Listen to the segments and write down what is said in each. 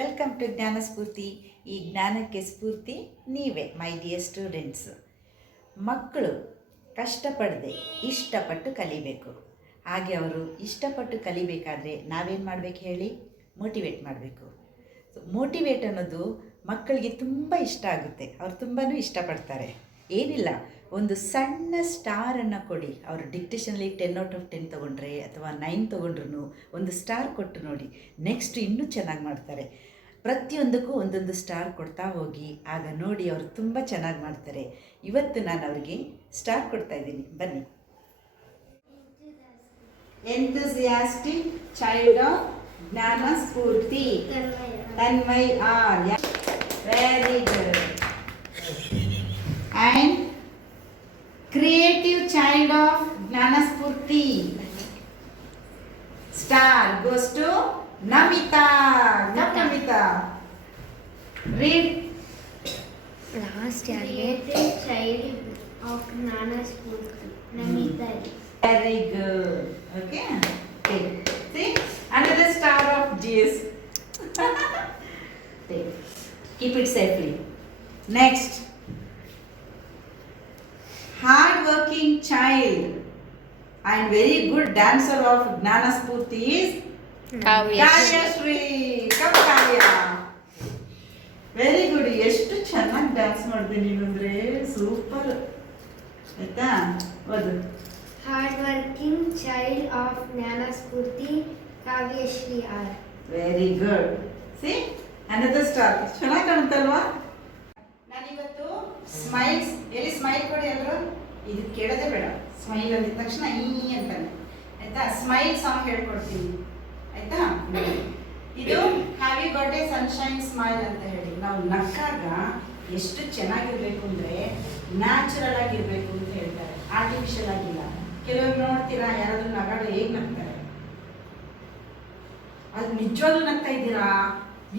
Welcome to ಜ್ಞಾನಸ್ಫೂರ್ತಿ. ಈ ಜ್ಞಾನಕ್ಕೆ ಸ್ಫೂರ್ತಿ ನೀವೇ ಮೈ ಡಿಯರ್ ಸ್ಟೂಡೆಂಟ್ಸ್. ಮಕ್ಕಳು ಕಷ್ಟಪಡದೆ ಇಷ್ಟಪಟ್ಟು ಕಲಿಬೇಕು. ಹಾಗೆ ಅವರು ಇಷ್ಟಪಟ್ಟು ಕಲಿಬೇಕಾದ್ರೆ ನಾವೇನು ಮಾಡಬೇಕು ಹೇಳಿ? ಮೋಟಿವೇಟ್ ಮಾಡಬೇಕು. ಮೋಟಿವೇಟ್ ಅನ್ನೋದು ಮಕ್ಕಳಿಗೆ ತುಂಬ ಇಷ್ಟ ಆಗುತ್ತೆ, ಅವ್ರು ತುಂಬಾ ಇಷ್ಟಪಡ್ತಾರೆ. ಏನಿಲ್ಲ, ಒಂದು ಸಣ್ಣ ಸ್ಟಾರನ್ನು ಕೊಡಿ. ಅವರು ಡಿಕ್ಟೇಷನಲ್ಲಿ 10/10 ತೊಗೊಂಡ್ರೆ ಅಥವಾ 9 ತೊಗೊಂಡ್ರು ಒಂದು ಸ್ಟಾರ್ ಕೊಟ್ಟು ನೋಡಿ, ನೆಕ್ಸ್ಟ್ ಇನ್ನೂ ಚೆನ್ನಾಗಿ ಮಾಡ್ತಾರೆ. ಪ್ರತಿಯೊಂದಕ್ಕೂ ಒಂದೊಂದು ಸ್ಟಾರ್ ಕೊಡ್ತಾ ಹೋಗಿ, ಆಗ ನೋಡಿ ಅವರು ತುಂಬ ಚೆನ್ನಾಗಿ ಮಾಡ್ತಾರೆ. ಇವತ್ತು ನಾನು ಅವರಿಗೆ ಸ್ಟಾರ್ ಕೊಡ್ತಾ ಇದ್ದೀನಿ, ಬನ್ನಿ. Enthusiastic child of Jnana Spoorthi, Tanmay R. Very good. And creative child of Gnana Spurti, star goes to Namita. Namita, read. Last year, creative child of Gnana Spurti, Namita. Very good. Okay. See, another star of GS. Keep it safely. Next. Hard working child and very good dancer of Gnana Spurti is Kavya Shri. Come Kavya. Very good. ಎಷ್ಟು ಚೆನ್ನಾಗಿ ಡ್ಯಾನ್ಸ್ ಮಾಡಿದೆ ನೀನು ಅಂದ್ರೆ ಸೂಪರ್. ಆಯ್ತಾ? ಓದು. Hard working child of Gnana Spurti, Kavya Shri R. Very good. See, another star. ಚೆನ್ನಾಗಿ ಕಾಣುತ್ತಲ್ವಾ? ನಾನಿವತ್ತು ಸ್ಮೈಲ್ಸ್, ಎಲ್ಲಿ ಸ್ಮೈಲ್ ಕೊಡಿ ಎಲ್ಲರೂ. ಇದು ಕೇಳೋದೇ ಬೇಡ, ಸ್ಮೈಲ್ ಅಂದಿದ ತಕ್ಷಣ ಈ ಅಂತಾನೆ. ಆಯ್ತಾ? ಸ್ಮೈಲ್ ಸಾಂಗ್ ಹೇಳ್ಕೊಡ್ತೀನಿ. ಆಯ್ತಾ? ಇದು have you got a sunshine smile ಅಂತ ಹೇಳಿ. ನಾವು ನಕ್ಕಾಗ ಎಷ್ಟು ಚೆನ್ನಾಗಿರ್ಬೇಕು ಅಂದ್ರೆ ನ್ಯಾಚುರಲ್ ಆಗಿರ್ಬೇಕು ಅಂತ ಹೇಳ್ತಾರೆ, ಆರ್ಟಿಫಿಷಿಯಲ್ ಆಗಿಲ್ಲ. ಕೆಲವರು ನೋಡ್ತೀರಾ, ಯಾರಾದ್ರೂ ನಗಾಡ್ರೆ ಹೇಗೆ ನಗ್ತಾರೆ, ಅದು ನಿಜವಾಗ್ಲೂ ನಗ್ತಾ ಇದ್ದೀರಾ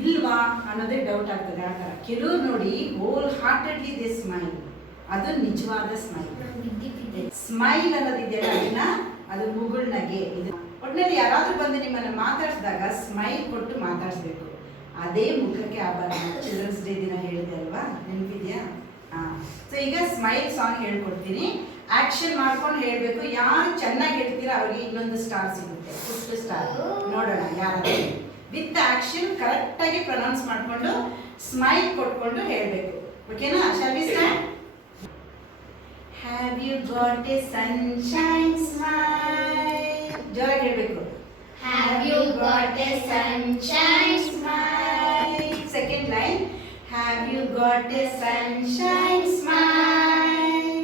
ಇಲ್ವಾ ಅನ್ನೋದೇ ಡೌಟ್ ಆಗ್ತದೆ. ಆ ಥರ ಕೆಲವರು ನೋಡಿ ಹೋಲ್ ಹಾರ್ಟೆಡ್ಲಿ ದೇ ಸ್ಮೈಲ್, ಅದು ನಿಜವಾದ ಸ್ಮೈಲ್. ಸ್ಮೈಲ್ ಅನ್ನೋದಿದೆಯಲ್ಲ, ಅದನ್ನ ಅದು ಮುಗುಳ್ನಗೆ. ಇದು ಒಟ್ಟಿನಲ್ಲಿ ಯಾರಾದ್ರೂ ಬಂದು ನಿಮ್ಮನ್ನು ಮಾತಾಡಿಸಿದಾಗ ಸ್ಮೈಲ್ ಕೊಟ್ಟು ಮಾತಾಡಿಸ್ಬೇಕು, ಅದೇ ಮುಖಕ್ಕೆ ಆಭರಣ. ಚಿಲ್ಡ್ರನ್ಸ್ ಡೇ ದಿನ ಹೇಳಿದೆ ಅಲ್ವಾ, ನೆನಪಿದ್ಯಾ? ಸೊ ಈಗ ಸ್ಮೈಲ್ ಸಾಂಗ್ ಹೇಳ್ಕೊಡ್ತೀನಿ, ಆಕ್ಷನ್ ಮಾಡ್ಕೊಂಡು ಹೇಳ್ಬೇಕು. ಯಾರು ಚೆನ್ನಾಗಿ ಹೇಳ್ತೀರಾ ಅವ್ರಿಗೆ ಇನ್ನೊಂದು ಸ್ಟಾರ್ ಸಿಗುತ್ತೆ, ಫಸ್ಟ್ ಸ್ಟಾರ್. ನೋಡೋಣ ಯಾರಾದ್ರೂ ವಿತ್ ಆಕ್ಷನ್ ಕರೆಕ್ಟಾಗಿ ಪ್ರೊನೌನ್ಸ್ ಮಾಡಿಕೊಂಡು ಸ್ಮೈಲ್ ಕೊಟ್ಕೊಂಡು ಹೇಳಬೇಕು. ಓಕೆನಾ? Shall we start? Have you got a sunshine smile. ಜೋರಾಗಿ ಹೇಳಬೇಕು. Have you got a sunshine smile. Second line, have you got a sunshine smile.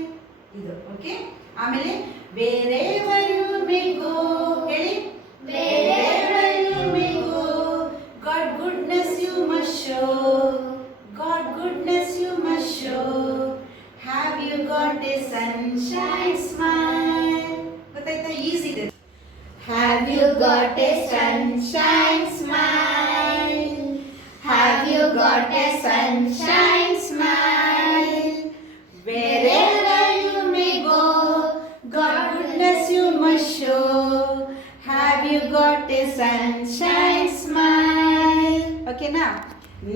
ಇದು ಓಕೆ. ಆಮೇಲೆ ವೇರೆವರ್ ಯು ಮೇ ಗೋ ಹೇಳಿ. Wherever you may go, God goodness you must show. God goodness you must show. Have you got a sunshine smile? ಗೊತ್ತಾಯ್ತಾ? ಈಸಿ ಇದೆ. Have you got a sunshine smile? Have you got a sunshine smile? Wherever you may go, God goodness you must show. Have you got a sunshine smile? ಓಕೆನಾ?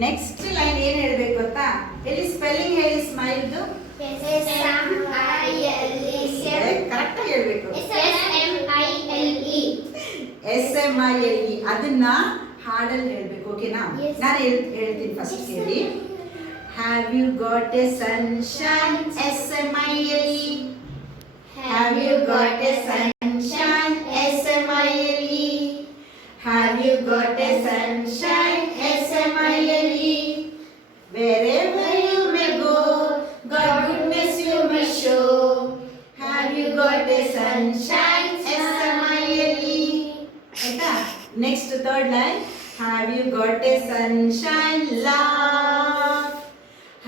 Next line ಏನು ಹೇಳಬೇಕು ಗೊತ್ತಾ? ಎಲ್ಲಿ ಸ್ಪೆಲ್ಲಿಂಗ್ ಹೇಳಿ ಸ್ಮೈಲ್ದು. ಕರೆಕ್ಟಾಗಿ ಹೇಳಬೇಕು. SMILE ಅದನ್ನ ಹಾಡಲ್ಲಿ ಹೇಳಬೇಕು. ಓಕೆನಾ? ನಾನು ಹೇಳ್ತೀನಿ, ಫಸ್ಟ್ ಕೇಳಿ. Have you got a sunshine SMILE. Have you got a sunshine SMILE. Have you got a sunshine SMILE? Wherever you may go, God goodness you must show. Have you got a sunshine SMILE? ಆಯ್ತಾ? Next third line, have you got a sunshine laugh?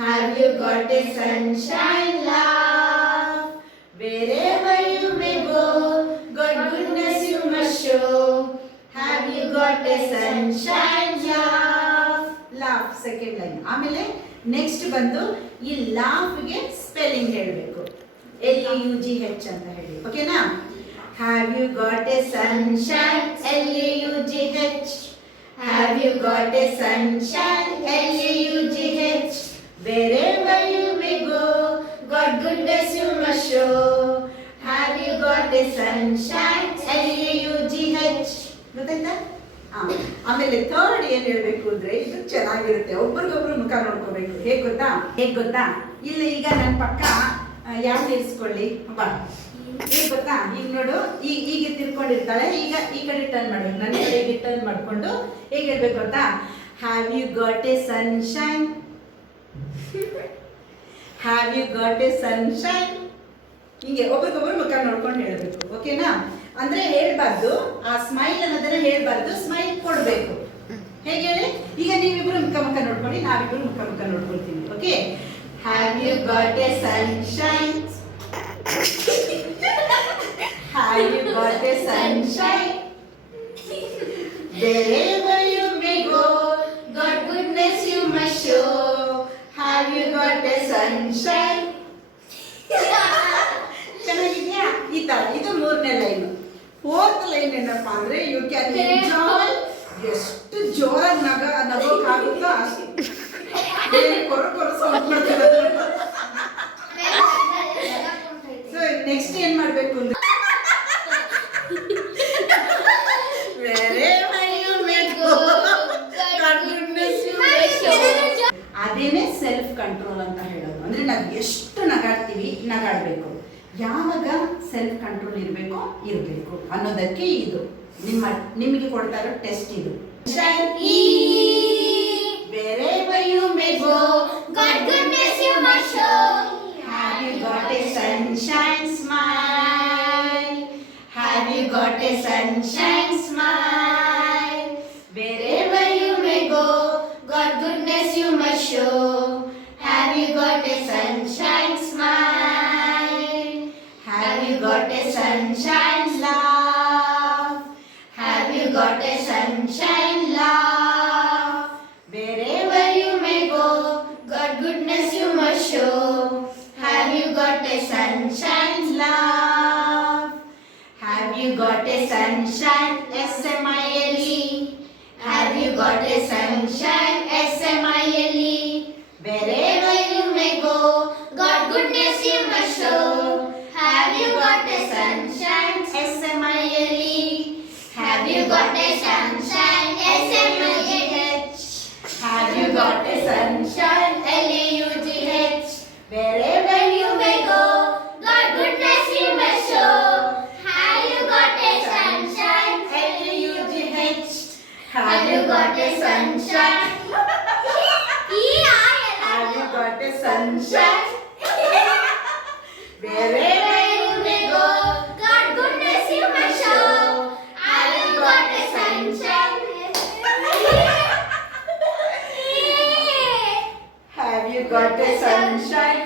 Have you got a sunshine laugh? Wherever you may go, God goodness you must show. Have you got a sunshine laugh? Laugh second line. ಆಮೇಲೆ ನೆಕ್ಸ್ಟ್ ಬಂದು ಈ ಲಾಫ್ಗೆ ಸ್ಪೆಲ್ಲಿಂಗ್ ಹೇಳಬೇಕು. LUGH ಅಂತ ಹೇಳಿ. ಓಕೆನಾ? Have you got a sunshine? LUGH. Have you got a sunshine? L-A-U-G-H. Wherever you may go, God goodness you must show. Have you got a sunshine? L-A-U-G-H. ಗೊತ್ತಾಯ್ತಾ? ಆಮೇಲೆ ಥರ್ಡ್ ಏನ್ ಹೇಳ್ಬೇಕು ಅಂದ್ರೆ ಇದು ಚೆನ್ನಾಗಿರುತ್ತೆ. ಒಬ್ರಿಗೊಬ್ರು ಮುಖ ನೋಡ್ಕೋಬೇಕು. ಹೇಗ್ ಗೊತ್ತಾ? ಇಲ್ಲಿ ಈಗ ನನ್ನ ಪಕ್ಕ ಯಾರು ಇರಿಸ್ಕೊಳ್ಳಿ ಬಾ. ಈಗ ಗೊತ್ತಾ? ಈಗ ನೋಡು, ಈಗ ತಿರ್ಕೊಂಡಿರ್ತಾಳೆ. ಈಗ ಈ ಕಡೆ ಟರ್ನ್ ಮಾಡ್ಬೇಕು. ನನ್ನ ಕಡೆಗೆ ಟರ್ನ್ ಮಾಡ್ಕೊಂಡು ಹೇಗೆ ಹೇಳ್ಬೇಕು ಗೊತ್ತಾ? Have you got a sunshine? Have you got a sunshine? ಹಿಂಗೆ ಒಬ್ರಿಗೊಬ್ರು ಮುಖ ನೋಡ್ಕೊಂಡು ಹೇಳ್ಬೇಕು. ಓಕೆನಾ? ಅಂದ್ರೆ ಹೇಳ್ಬಾರ್ದು, ಆ ಸ್ಮೈಲ್ ಅನ್ನೋದನ್ನ ಹೇಳ್ಬಾರ್ದು, ಸ್ಮೈಲ್ ಕೊಡ್ಬೇಕು. ಹೇಗೆ ಹೇಳಿ? ಈಗ ನೀವಿಬ್ರು ಮುಖ ನೋಡ್ಕೊಂಡು ನಾವಿಬ್ರು ಮುಖ ನೋಡ್ಕೊಳ್ತೀವಿ. Okay? Have you got a sunshine? Have you got a sunshine? Wherever you may go, God goodness you must show. Have you got a sunshine? ಚೆನ್ನಾಗಿದ್ಯಾ? ಈ ತರ ಇದು ಮೂರನೇ ಲೈನು. ಫೋರ್ತ್ ಲೈನ್ ಏನಪ್ಪ ಅಂದ್ರೆ ಯು ಕ್ಯಾನ್ ಎಂಜಾಯ್. ಎಷ್ಟು ಜೋರಾಗಿ ನಗೋಕ್ಕಾಗುತ್ತೋ ಅಷ್ಟು ಕೊರ ಸೌಂಡ್ ಮಾಡ್ತಿರೋದು. ಸೊ ನೆಕ್ಸ್ಟ್ ಏನ್ ಮಾಡ್ಬೇಕು ಅಂದ್ರೆ ಅದೇನೆ ಸೆಲ್ಫ್ ಕಂಟ್ರೋಲ್ ಅಂತ ಹೇಳೋದು. ಅಂದ್ರೆ ನಾವು ಎಷ್ಟು ನಗಾಡ್ಬೇಕು, ಯಾವಾಗ ಸೆಲ್ಫ್ ಕಂಟ್ರೋಲ್ ಇರಬೇಕು ಅನ್ನೋದಕ್ಕೆ ಇದು ನಿಮಗೆ ಕೊಡ್ತಾ ಇರೋ ಟೆಸ್ಟ್ ಇದು. Wherever you may go, God goodness you must show. Have you got a sunshine smile? Have you got a sunshine smile? Wherever you may go, God goodness you must show. Have you got a sunshine smile? Have you got a sunshine laugh? Have you got a sunshine laugh? Wherever you may go, God goodness you must show. Have you got a sunshine laugh? Have you got a sunshine S-M-I-L-E? Have you got a sunshine S-M-I-L-E? Wherever you may go, God goodness you must show. Have you got a sunshine S-M-I-L-E? Have you got a sunshine S-M-I-G-H? Have you got a sunshine L-A-U-G-H? Wherever you may go, God goodness you must show. Have you got a sunshine L-A-U-G-H? Have you got a sunshine? Have you got a sunshine? Wherever you may go, God goodness you must show. Have you got a sunshine? Have you got a sunshine?